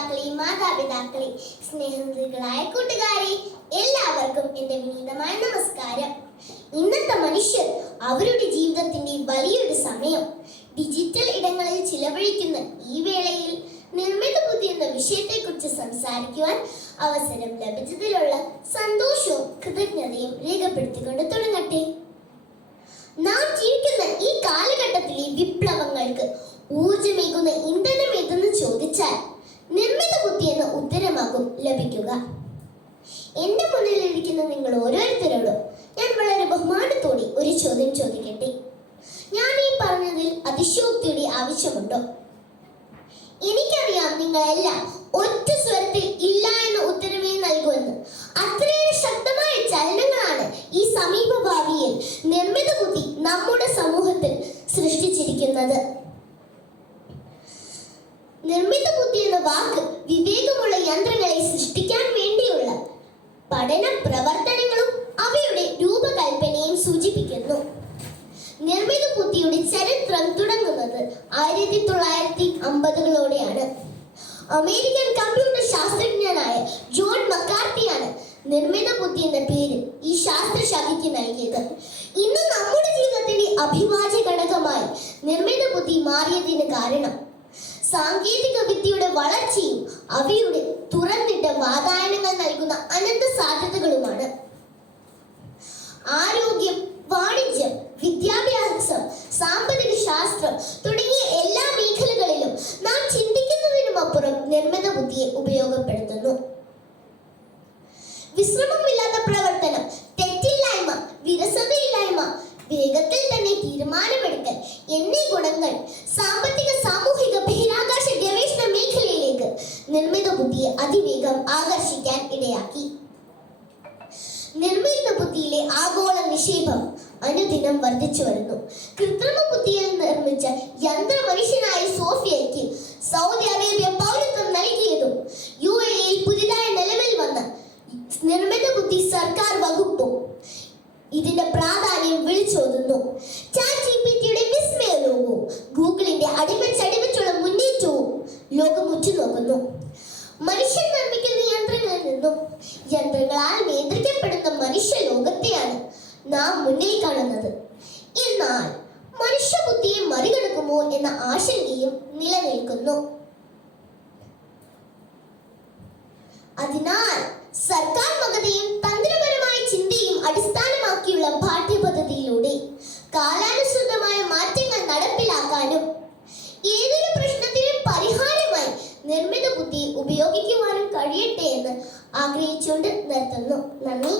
രക്ഷിതാക്കളെ, മാതാപിതാക്കളെ, സ്നേഹനിധികളായ കൂട്ടുകാരെ, എല്ലാവർക്കും എൻ്റെ വിനീതമായ നമസ്കാരം. ഇന്നത്തെ മനുഷ്യർ അവരുടെ ജീവിതത്തിന്റെ വലിയൊരു സമയം ഡിജിറ്റൽ ഇടങ്ങളിൽ ചിലവഴിക്കുന്ന ഈ വേളയിൽ നിർമ്മിത ബുദ്ധി എന്ന വിഷയത്തെക്കുറിച്ച് സംസാരിക്കുവാൻ അവസരം ലഭിച്ചതിലുള്ള സന്തോഷവും കൃതജ്ഞതയും രേഖപ്പെടുത്തിക്കൊണ്ട് തുടങ്ങട്ടെ. നാം ജീവിക്കുന്ന ഈ കാലഘട്ടത്തിലെ വിപ്ലവങ്ങൾക്ക് ഊർജമേകുന്ന ഇന്ധനം ഏതെന്ന് ചോദിച്ചാൽ നിർമ്മിത ബുദ്ധി എന്ന ഉത്തരമാകും ലഭിക്കുക. എന്റെ മുന്നിലിരിക്കുന്ന നിങ്ങൾ ഓരോരുത്തരോടും ഞാൻ വളരെ ബഹുമാനത്തോടെ ഒരു ചോദ്യം ചോദിക്കട്ടെ. ഞാൻ ഈ പറഞ്ഞതിൽ അതിശയോക്തിയുടെ ആവശ്യമുണ്ടോ? എനിക്കറിയാം നിങ്ങളെല്ലാം ഒറ്റ സ്വരത്തിൽ ഇല്ല എന്ന ഉത്തരമേ നൽകുമെന്ന്. അത്രയേറെ ശക്തമായ ചലനങ്ങളാണ് ഈ സമീപ ഭാവിയിൽ നിർമ്മിത ബുദ്ധി നമ്മുടെ സമൂഹത്തിൽ സൃഷ്ടിച്ചിരിക്കുന്നത്. നിർമ്മിത ബുദ്ധി എന്ന വാക്ക് വിവേകമുള്ള യന്ത്രങ്ങളെ സൃഷ്ടിക്കാൻ വേണ്ടിയുള്ള പഠന പ്രവർത്തനങ്ങളും അവയുടെ രൂപകൽപ്പനയും സൂചിപ്പിക്കുന്നു. നിർമ്മിത ബുദ്ധിയുടെ ചരിത്രം തുടങ്ങുന്നത് 1950കളോടെയാണ്. അമേരിക്കൻ കമ്പ്യൂട്ടർ ശാസ്ത്രജ്ഞനായ ജോൺ മക്കാർത്തിയാണ് നിർമ്മിത ബുദ്ധി എന്ന പേര് ഈ ശാസ്ത്രശാഖയ്ക്ക് നൽകിയത്. ഇന്ന് നമ്മുടെ ജീവിതത്തിന്റെ അഭിവാജ്യ ഘടകമായി നിർമ്മിത ബുദ്ധി മാറിയതിന് കാരണം സാങ്കേതിക വിദ്യയുടെ വളർച്ചയും അവയുടെ തുറന്നിട്ട വാതായനങ്ങൾ നൽകുന്ന അനന്ത സാധ്യതകളുമാണ്. ആരോഗ്യം, വാണിജ്യം, വിദ്യാഭ്യാസം, സാമ്പത്തിക ശാസ്ത്രം തുടങ്ങിയ എല്ലാ മേഖലകളിലും നാം ചിന്തിക്കുന്നതിനുമപ്പുറം നിർമ്മിത ബുദ്ധിയെ ഉപയോഗപ്പെടുത്തുന്നു. വിശ്രമമില്ലാത്ത പ്രവർത്തനം, തെറ്റില്ലായ്മ, വിരസതയില്ലായ്മ, വേഗത്തിൽ തന്നെ തീരുമാനമെടുക്കൽ എന്നീ ഗുണങ്ങൾ സാമ്പത്തിക, സാമൂഹിക, ബഹിരാകാശ ഗവേഷണ മേഖലയിലേക്ക് നിർമ്മിത ബുദ്ധിയെ അതിവേഗം ആകർഷിക്കാൻ ഇടയാക്കി. നിർമ്മിത ബുദ്ധിയിലെ ആഗോള നിക്ഷേപം അനുദിനം വർദ്ധിച്ചു വരുന്നു. കൃത്രിമ ബുദ്ധിയിൽ നിർമ്മിച്ച യന്ത്ര മനുഷ്യനായ സോഫിയയ്ക്ക് സൗദി അറേബ്യ പൗരത്വം നൽകിയതും UAE പുതിയതായി നിലവിൽ വന്ന നിർമ്മിത ബുദ്ധി സർക്കാർ വകുപ്പും ഇതിന്റെ പ്രാധാന്യം വിളിച്ചോതുന്നു. ChatGPTയുടെ വിസ്മയ ലോകവും ഗൂഗിളിന്റെ അടിമച്ചടിവച്ചുള്ള മുന്നേറ്റവും ലോകം ഉറ്റുനോക്കുന്നു. മനുഷ്യൻ നിർമ്മിക്കുന്ന യന്ത്രങ്ങളിൽ നിന്നും യന്ത്രങ്ങളാൽ നിയന്ത്രിക്കപ്പെടുന്ന മനുഷ്യ ലോകത്തെയാണ് നാം മുന്നിൽ കാണുന്നത്. എന്നാൽ മനുഷ്യബുദ്ധിയെ മറികടക്കുമോ എന്ന ആശങ്കയും നിലനിൽക്കുന്നു. അതിനാൽ സർക്കാർ മഗതയും തന്ത്രപരമായ ചിന്തയും അടിസ്ഥാനമാക്കിയുള്ള പാഠ്യപദ്ധതിയിലൂടെ കാലാനുസൃതമായ മാറ്റങ്ങൾ നടപ്പിലാക്കാനും ഏതൊരു പ്രശ്നത്തിനും പരിഹാരമായി നിർമ്മിത ബുദ്ധി ഉപയോഗിക്കുവാനും കഴിയട്ടെ എന്ന് ആഗ്രഹിച്ചുകൊണ്ട് നിർത്തുന്നു. നന്ദി.